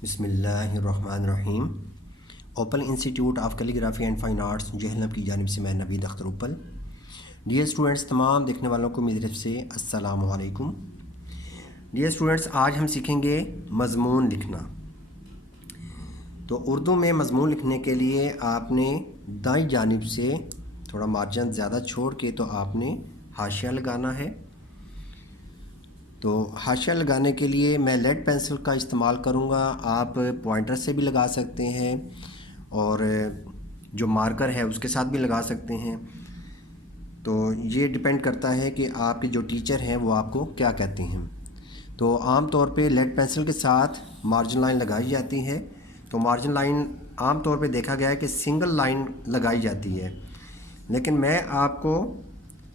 बिस्मिल्लाहिर्रहमानिर्रहीम। Open institute of calligraphy and fine arts Jhelum की जानिब से मैं नवीद अख्तर उपल। डियर स्टूडेंट्स, तमाम देखने वालों को मेरी तरफ से अस्सलामु अलैकुम। डियर स्टूडेंट्स, आज हम सीखेंगे मज़मून लिखना। तो उर्दू में मज़मून लिखने के लिए आपने दाईं जानिब से थोड़ा मार्जिन ज़्यादा छोड़ के तो आपने हाशिया लगाना है। तो हाशिया लगाने के लिए मैं लेड पेंसिल का इस्तेमाल करूँगा। आप पॉइंटर से भी लगा सकते हैं और जो मार्कर है उसके साथ भी लगा सकते हैं। तो ये डिपेंड करता है कि आपके जो टीचर हैं वो आपको क्या कहते हैं। तो आम तौर पे लेड पेंसिल के साथ मार्जिन लाइन लगाई जाती है। तो मार्जिन लाइन आम तौर पे देखा गया है कि सिंगल लाइन लगाई जाती है, लेकिन मैं आपको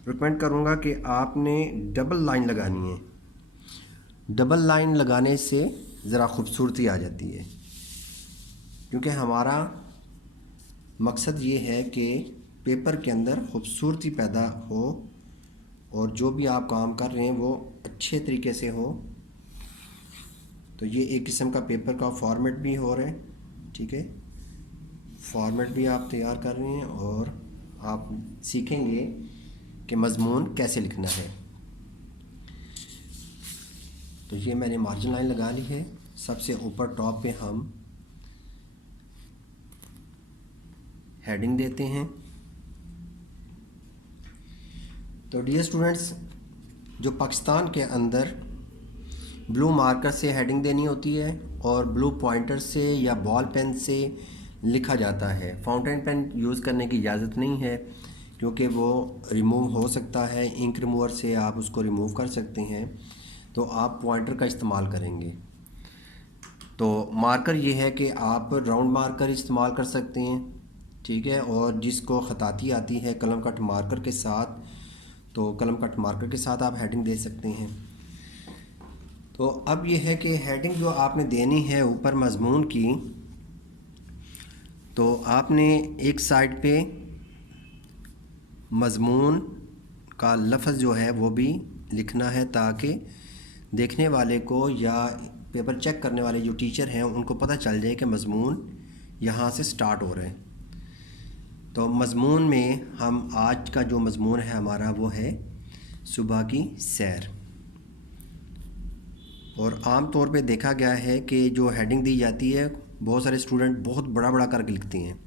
रिकमेंड करूँगा कि आपने डबल लाइन लगानी है। डबल लाइन लगाने से ज़रा ख़ूबसूरती आ जाती है, क्योंकि हमारा मकसद ये है कि पेपर के अंदर ख़ूबसूरती पैदा हो और जो भी आप काम कर रहे हैं वो अच्छे तरीके से हो। तो ये एक किस्म का पेपर का फॉर्मेट भी हो रहा है, ठीक है। फॉर्मेट भी आप तैयार कर रहे हैं और आप सीखेंगे कि मज़मून कैसे लिखना है। तो ये मैंने मार्जिन लाइन लगा ली है। सबसे ऊपर टॉप पे हम हेडिंग देते हैं। तो डियर स्टूडेंट्स, जो पाकिस्तान के अंदर ब्लू मार्कर से हेडिंग देनी होती है और ब्लू पॉइंटर से या बॉल पेन से लिखा जाता है। फाउंटेन पेन यूज़ करने की इजाज़त नहीं है, क्योंकि वो रिमूव हो सकता है। इंक रिमूवर से आप उसको रिमूव कर सकते हैं। तो आप पॉइंटर का इस्तेमाल करेंगे। तो मार्कर ये है कि आप राउंड मार्कर इस्तेमाल कर सकते हैं, ठीक है। और जिसको ख़ताती आती है कलम कट मार्कर के साथ, तो कलम कट मार्कर के साथ आप हेडिंग दे सकते हैं। तो अब ये है कि हेडिंग जो आपने देनी है ऊपर मज़मून की, तो आपने एक साइड पे मज़मून का लफ्ज़ जो है वो भी लिखना है, ताकि देखने वाले को या पेपर चेक करने वाले जो टीचर हैं उनको पता चल जाए कि मज़मून यहाँ से स्टार्ट हो रहे हैं। तो मज़मून में हम आज का जो मज़मून है हमारा वो है सुबह की सैर। और आम तौर पे देखा गया है कि जो हेडिंग दी जाती है बहुत सारे स्टूडेंट बहुत बड़ा बड़ा करके लिखते हैं।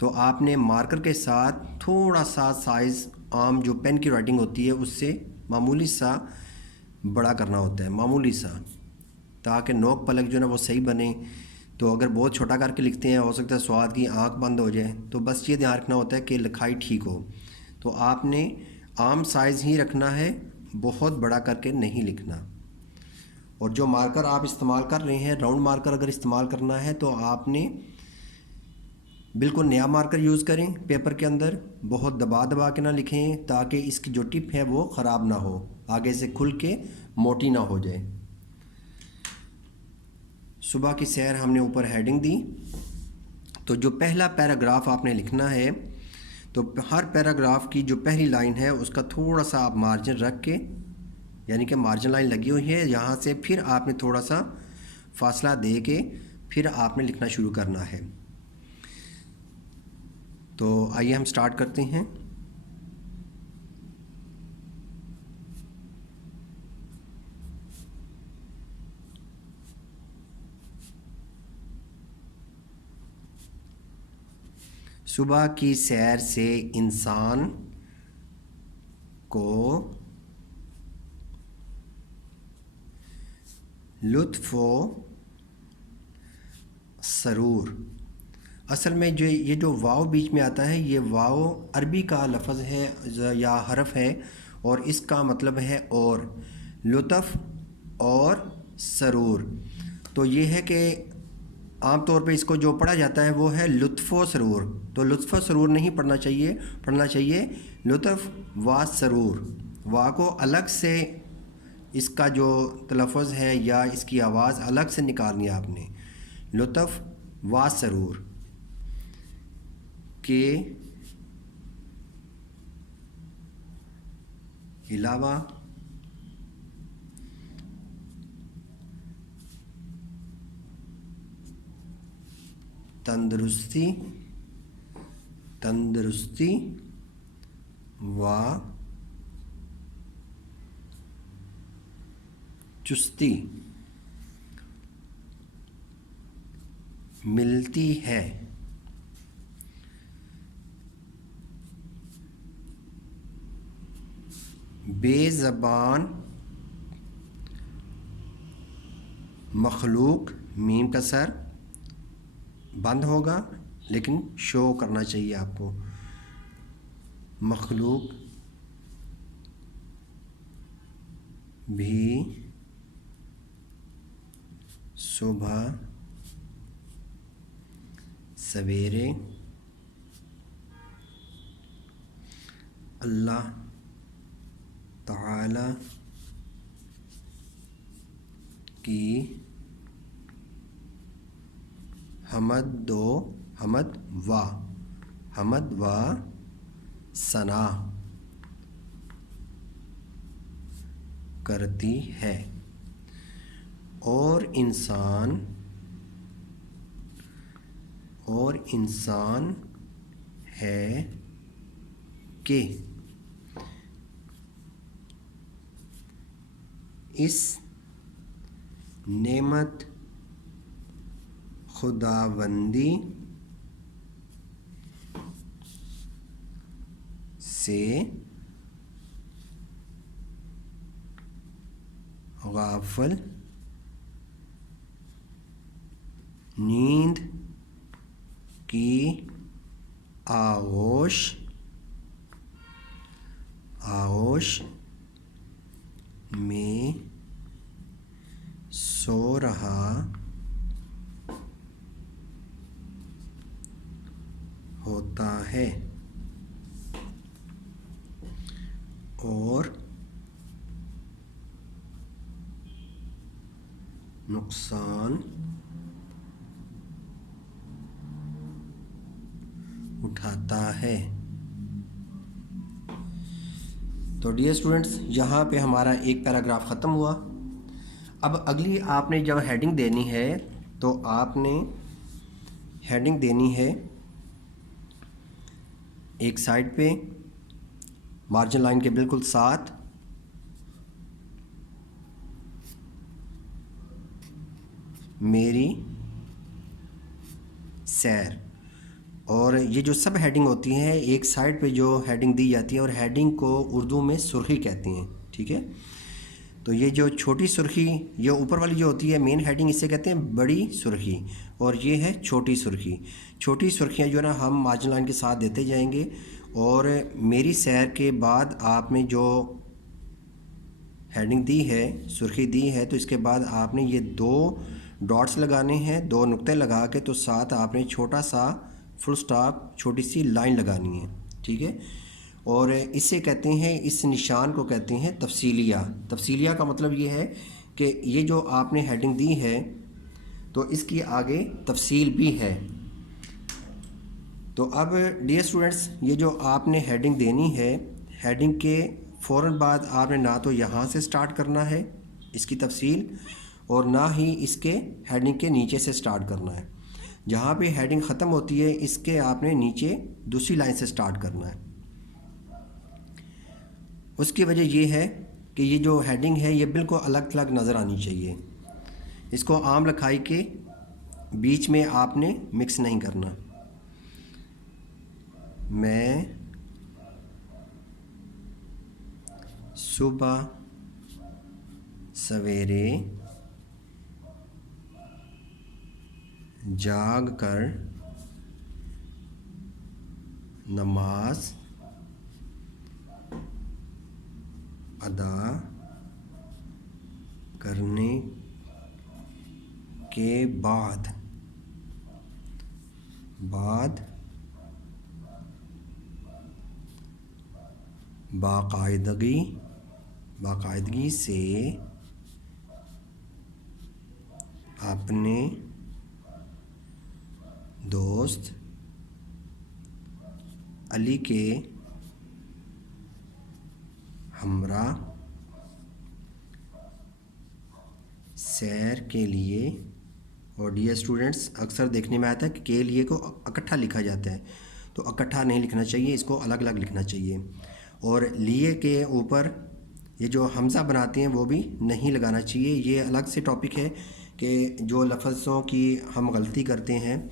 तो आपने मार्कर के साथ थोड़ा सा साइज़ आम जो पेन की राइटिंग होती है उससे मामूली सा बड़ा करना होता है, मामूली सा, ताकि नोक पलक जो है ना वो सही बने। तो अगर बहुत छोटा करके लिखते हैं हो सकता है स्वाद की आंख बंद हो जाए। तो बस ये ध्यान रखना होता है कि लिखाई ठीक हो। तो आपने आम साइज़ ही रखना है, बहुत बड़ा करके नहीं लिखना। और जो मार्कर आप इस्तेमाल कर रहे हैं, राउंड मार्कर अगर इस्तेमाल करना है तो आपने बिल्कुल नया मार्कर यूज़ करें। पेपर के अंदर बहुत दबा दबा के ना लिखें, ताकि इसकी जो टिप है वो ख़राब ना हो, आगे से खुल के मोटी ना हो जाए। सुबह की सैर हमने ऊपर हेडिंग दी। तो जो पहला पैराग्राफ आपने लिखना है, तो हर पैराग्राफ की जो पहली लाइन है उसका थोड़ा सा आप मार्जिन रख के, यानी कि मार्जिन लाइन लगी हुई है यहाँ से, फिर आपने थोड़ा सा फासला दे के फिर आपने लिखना शुरू करना है। तो आइए हम स्टार्ट करते हैं। सुबह की सैर से इंसान को लुत्फ़ व सरूर। असल में जो ये जो वाव बीच में आता है, ये वाव अरबी का लफ्ज़ है या हरफ है और इसका मतलब है और, लुत्फ़ और सरूर। तो ये है कि आम तौर पे इसको जो पढ़ा जाता है वो है लुत्फ़ व सरूर। तो लुत्फ़ व सरूर नहीं पढ़ना चाहिए, पढ़ना चाहिए लुत्फ़ व सरूर। वाह को अलग से इसका जो तलफ़ुज़ है या इसकी आवाज़ अलग से निकालनी है आपने। लुत्फ़ व सरूर के अलावा तंदुरुस्ती तंदुरुस्ती व चुस्ती मिलती है। बेज़बान मखलूक, मीम का सर बंद होगा लेकिन शो करना चाहिए आपको। मखलूक भी सुबह सवेरे अल्लाह ताला की हमद व सना करती है और इंसान है कि इस नेमत खुदाबंदी से गाफिल नींद की आगोश में सो रहा होता है और नुकसान उठाता है। तो डियर स्टूडेंट्स, यहाँ पे हमारा एक पैराग्राफ ख़त्म हुआ। अब अगली आपने जब हेडिंग देनी है तो आपने हेडिंग देनी है एक साइड पे मार्जिन लाइन के बिल्कुल साथ मेरी सैर, और ये जो सब हेडिंग होती हैं एक साइड पे जो हेडिंग दी जाती है और हेडिंग को उर्दू में सुर्खी कहती हैं। ठीक है, तो ये जो छोटी सुर्खी, ये ऊपर वाली जो होती है मेन हेडिंग, इसे कहते हैं बड़ी सुर्खी, और ये है छोटी सुर्खी। छोटी सुर्खियाँ जो है ना हम मार्जिन लाइन के साथ देते जाएंगे, और मेरी सैर के बाद आपने जो हेडिंग दी है, सुर्खी दी है, तो इसके बाद आपने ये दो डॉट्स लगाने हैं, दो नुक्ते लगा के, तो साथ आपने छोटा सा फुल स्टॉप, छोटी सी लाइन लगानी है। ठीक है, और इसे कहते हैं, इस निशान को कहते हैं तफसीलिया। तफसीलिया का मतलब ये है कि ये जो आपने हेडिंग दी है तो इसकी आगे तफसील भी है। तो अब डियर स्टूडेंट्स, ये जो आपने हेडिंग देनी है, हेडिंग के फ़ौरन बाद आपने ना तो यहाँ से स्टार्ट करना है इसकी तफसील, और ना ही इसके हेडिंग के नीचे से स्टार्ट करना है। जहाँ पे हेडिंग ख़त्म होती है इसके आपने नीचे दूसरी लाइन से स्टार्ट करना है। उसकी वजह ये है कि ये जो हेडिंग है ये बिल्कुल अलग अलग नज़र आनी चाहिए। इसको आम लिखाई के बीच में आपने मिक्स नहीं करना। मैं सुबह सवेरे जाग कर नमाज अदा करने के बाद बाकायदगी से अपने दोस्त अली के हमरा सैर के लिए और डियर स्टूडेंट्स, अक्सर देखने में आता है कि के लिए को इकट्ठा लिखा जाता है, तो इकट्ठा नहीं लिखना चाहिए, इसको अलग अलग लिखना चाहिए। और लिए के ऊपर ये जो हमज़ा बनाते हैं वो भी नहीं लगाना चाहिए। ये अलग से टॉपिक है कि जो लफ्ज़ों की हम गलती करते हैं,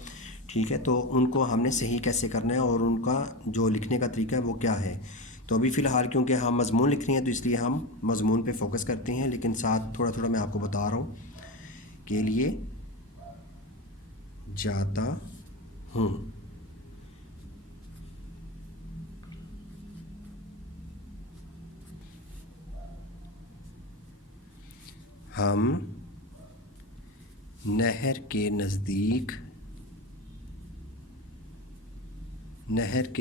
ठीक है, तो उनको हमने सही कैसे करना है और उनका जो लिखने का तरीका है वो क्या है। तो अभी फ़िलहाल क्योंकि हम मज़मून लिख रहे हैं तो इसलिए हम मज़मून पे फोकस करते हैं, लेकिन साथ थोड़ा थोड़ा मैं आपको बता रहा हूँ के लिए जाता हूँ। हम नहर के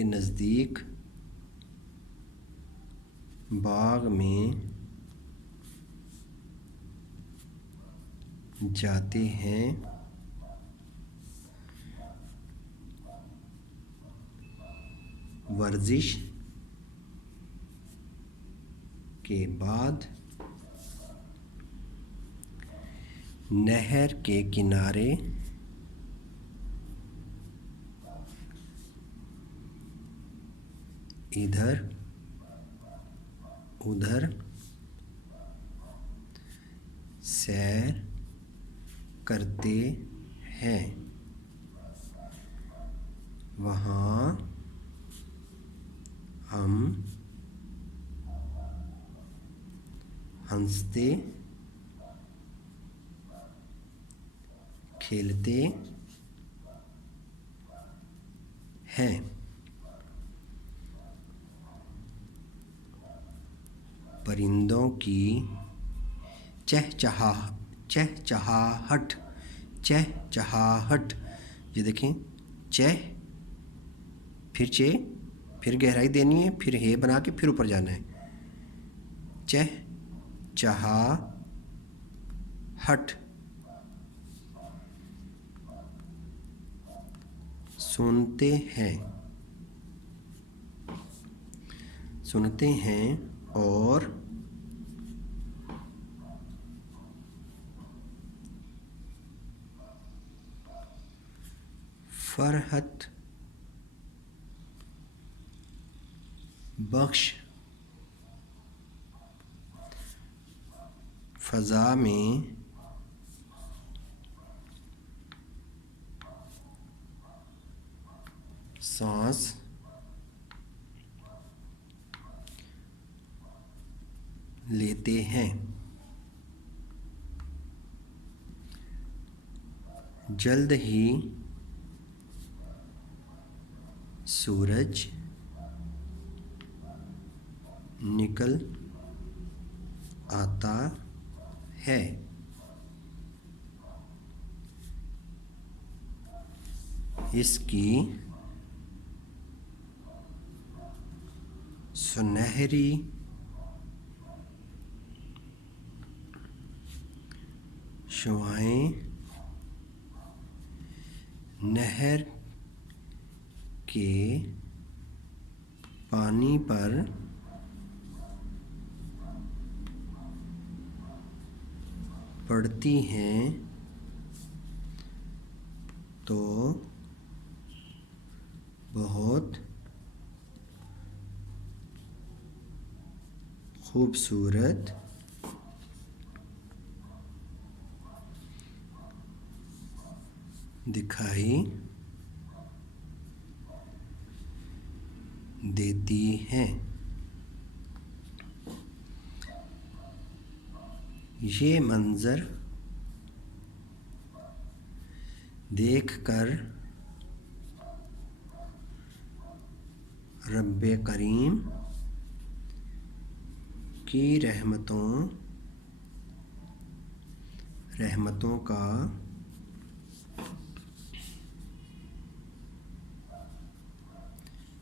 नज़दीक बाग में जाते हैं। वर्जिश के बाद नहर के किनारे इधर उधर सैर करते हैं। वहाँ हम हंसते खेलते हैं। परिंदों की चहचहाहट, ये देखें, चह फिर चे, फिर गहराई देनी है, फिर हे बना के फिर ऊपर जाना है। चहचहाहट। सुनते हैं और फरहत बख्श फ़ज़ा में सांस लेते हैं। जल्द ही सूरज निकल आता है। इसकी सुनहरी शुआएं नहर के पानी पर पड़ती हैं तो बहुत खूबसूरत दिखाई देती हैं। ये मंज़र देखकर रब्बे करीम की रहमतों का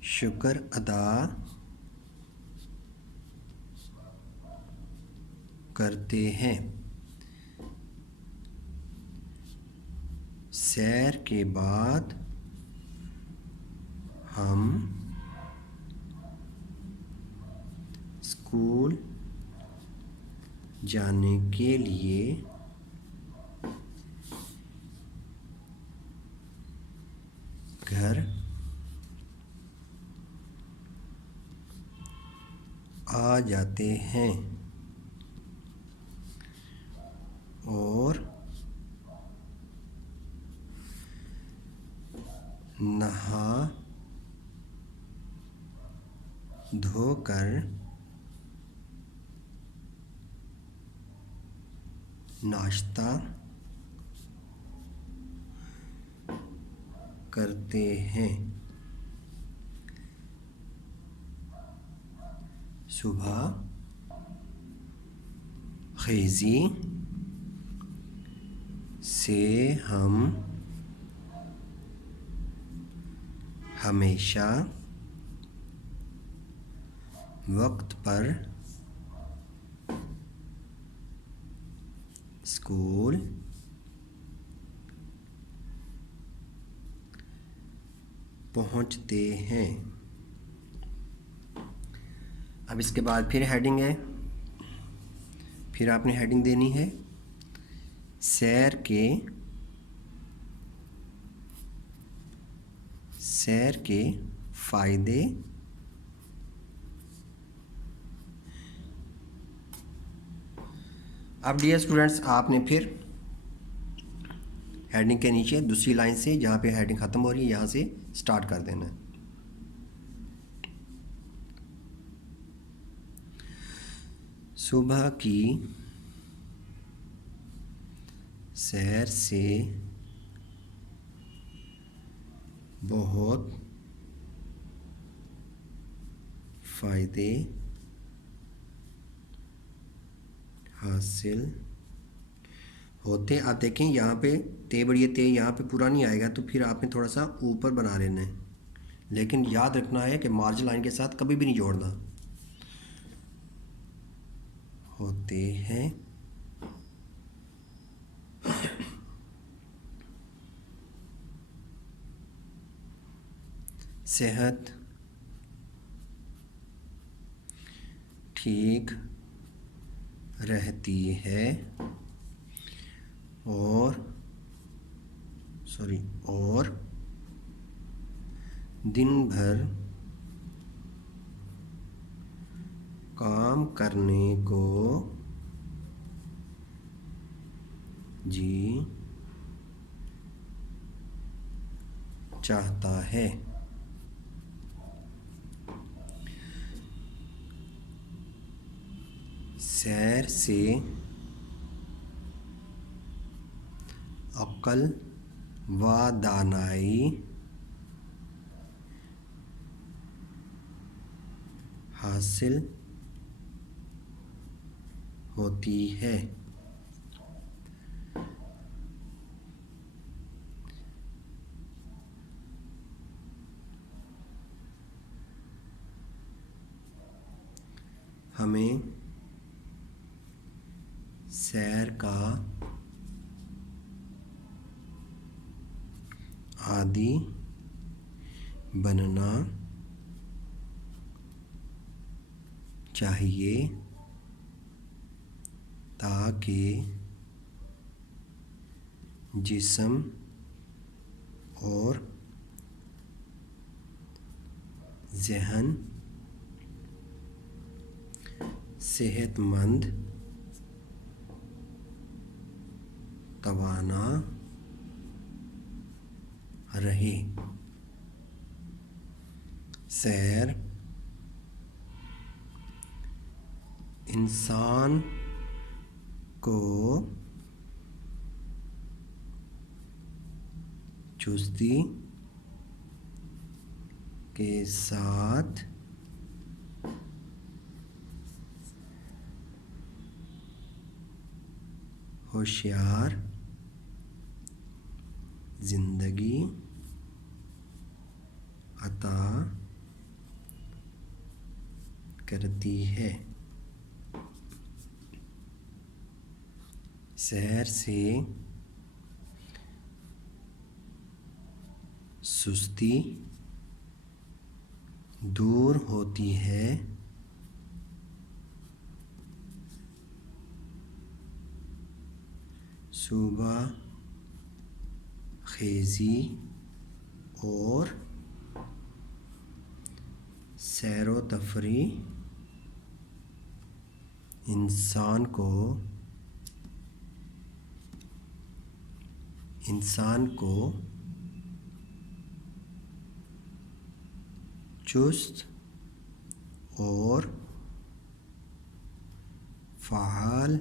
शुक्र अदा करते हैं। सैर के बाद हम स्कूल जाने के लिए घर आ जाते हैं और नहा धोकर नाश्ता करते हैं। सुबह खेज़ी से हम हमेशा वक्त पर स्कूल पहुंचते हैं। अब इसके बाद फिर हेडिंग है, फिर आपने हेडिंग देनी है सैर के फ़ायदे अब डियर स्टूडेंट्स, आपने फिर हेडिंग के नीचे दूसरी लाइन से जहाँ पे हेडिंग ख़त्म हो रही है यहाँ से स्टार्ट कर देना है। सुबह की सैर से बहुत फ़ायदे हासिल होते। आप देखें यहाँ पे ते बड़ी ते यहाँ पे पूरा नहीं आएगा, तो फिर आपने थोड़ा सा ऊपर बना लेना है, लेकिन याद रखना है कि मार्जिन लाइन के साथ कभी भी नहीं जोड़ना। होते हैं सेहत ठीक रहती है और दिन भर काम करने को जी चाहता है। सैर से अक्ल व दानाई हासिल होती है। हमें सैर का आदी बनना चाहिए ताकि जिस्म और ज़हन सेहतमंद तवाना रहे। सैर इंसान को चुस्ती के साथ होशियार ज़िंदगी अता करती है। सैर से सुस्ती दूर होती है। सुबह खेज़ी और सैरो तफरी इंसान को चुस्त और फ़आल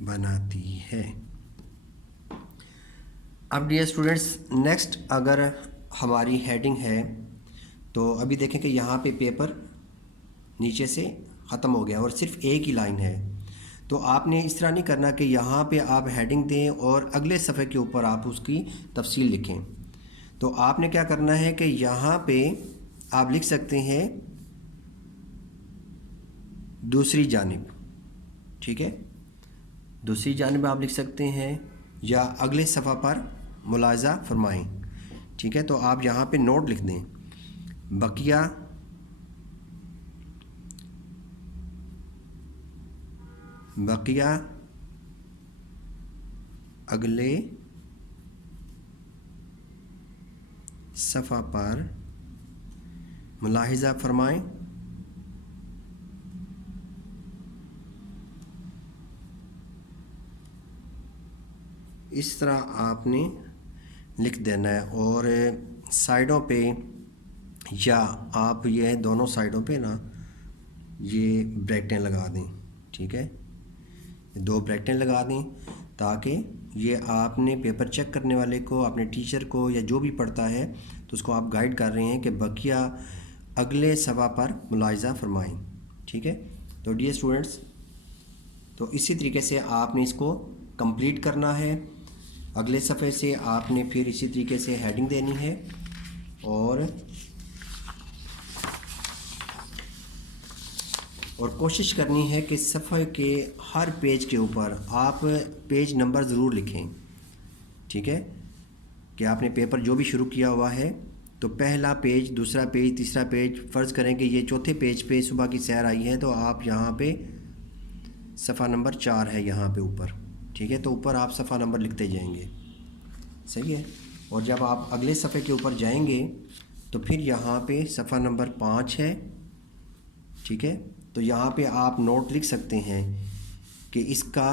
बनाती है। अब डियर स्टूडेंट्स, नेक्स्ट अगर हमारी हेडिंग है तो अभी देखें कि यहाँ पे पेपर नीचे से ख़त्म हो गया और सिर्फ एक ही लाइन है। तो आपने इस तरह नहीं करना कि यहाँ पे आप हेडिंग दें और अगले सफ़े के ऊपर आप उसकी तफसील लिखें। तो आपने क्या करना है कि यहाँ पे आप लिख सकते हैं दूसरी जानिब, ठीक है, दूसरी जानिब आप लिख सकते हैं, या अगले सफ़ा पर मुलाज़ा फरमाएं, ठीक है। तो आप यहाँ पे नोट लिख दें, बकिया अगले सफ़ा पर मुलाहिज़ा फरमाएं। इस तरह आपने लिख देना है और साइडों पे, या आप ये दोनों साइडों पे ना ये ब्रैकेटें लगा दें, ठीक है, दो ब्रैकेटें लगा दें ताकि ये आपने पेपर चेक करने वाले को, अपने टीचर को या जो भी पढ़ता है तो उसको आप गाइड कर रहे हैं कि बकिया अगले सफ़ा पर मुलाहिज़ा फरमाएं, ठीक है। तो डियर स्टूडेंट्स, तो इसी तरीके से आपने इसको कंप्लीट करना है। अगले सफ़े से आपने फिर इसी तरीके से हेडिंग देनी है और कोशिश करनी है कि सफ़े के हर पेज के ऊपर आप पेज नंबर ज़रूर लिखें, ठीक है, कि आपने पेपर जो भी शुरू किया हुआ है तो पहला पेज, दूसरा पेज, तीसरा पेज, फ़र्ज़ करें कि ये चौथे पेज पे सुबह की सैर आई है तो आप यहाँ पे सफ़ा नंबर 4 है यहाँ पे ऊपर, ठीक है, तो ऊपर आप सफ़ा नंबर लिखते जाएंगे, सही है। और जब आप अगले सफ़े के ऊपर जाएंगे तो फिर यहाँ पे सफ़ा नंबर 5 है, ठीक है, तो यहाँ पे आप नोट लिख सकते हैं कि इसका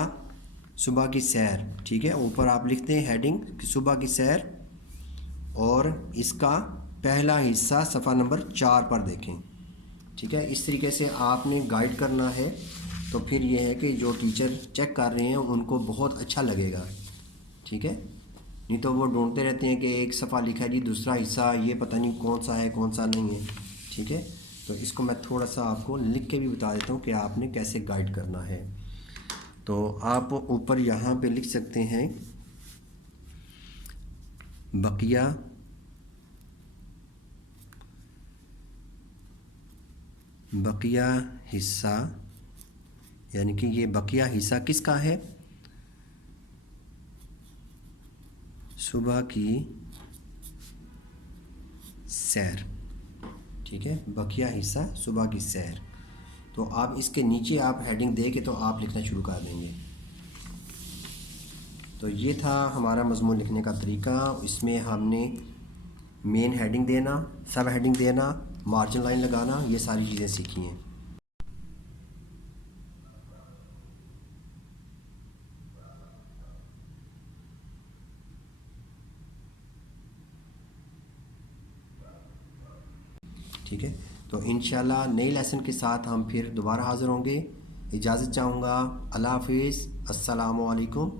सुबह की सैर, ठीक है, ऊपर आप लिखते हैं हेडिंग कि सुबह की सैर और इसका पहला हिस्सा सफ़ा नंबर 4 पर देखें, ठीक है। इस तरीके से आपने गाइड करना है तो फिर ये है कि जो टीचर चेक कर रहे हैं उनको बहुत अच्छा लगेगा, ठीक है। नहीं तो वो ढूंढते रहते हैं कि एक सफ़ा लिखा है जी, दूसरा हिस्सा ये पता नहीं कौन सा है कौन सा नहीं है, ठीक है। तो इसको मैं थोड़ा सा आपको लिख के भी बता देता हूँ कि आपने कैसे गाइड करना है। तो आप ऊपर यहाँ पे लिख सकते हैं बकिया हिस्सा, यानी कि ये बकिया हिस्सा किसका है, सुबह की सैर, ठीक है, बकिया हिस्सा सुबह की सैर। तो आप इसके नीचे आप हेडिंग दे के तो आप लिखना शुरू कर देंगे। तो ये था हमारा मज़मून लिखने का तरीका। इसमें हमने मेन हेडिंग देना, सब हेडिंग देना, मार्जिन लाइन लगाना, ये सारी चीज़ें सीखी हैं। ठीक है, तो इंशाल्लाह नए लेसन के साथ हम फिर दोबारा हाज़िर होंगे। इजाज़त चाहूँगा। अल्लाह हाफिज़, अस्सलामु अलैकुम।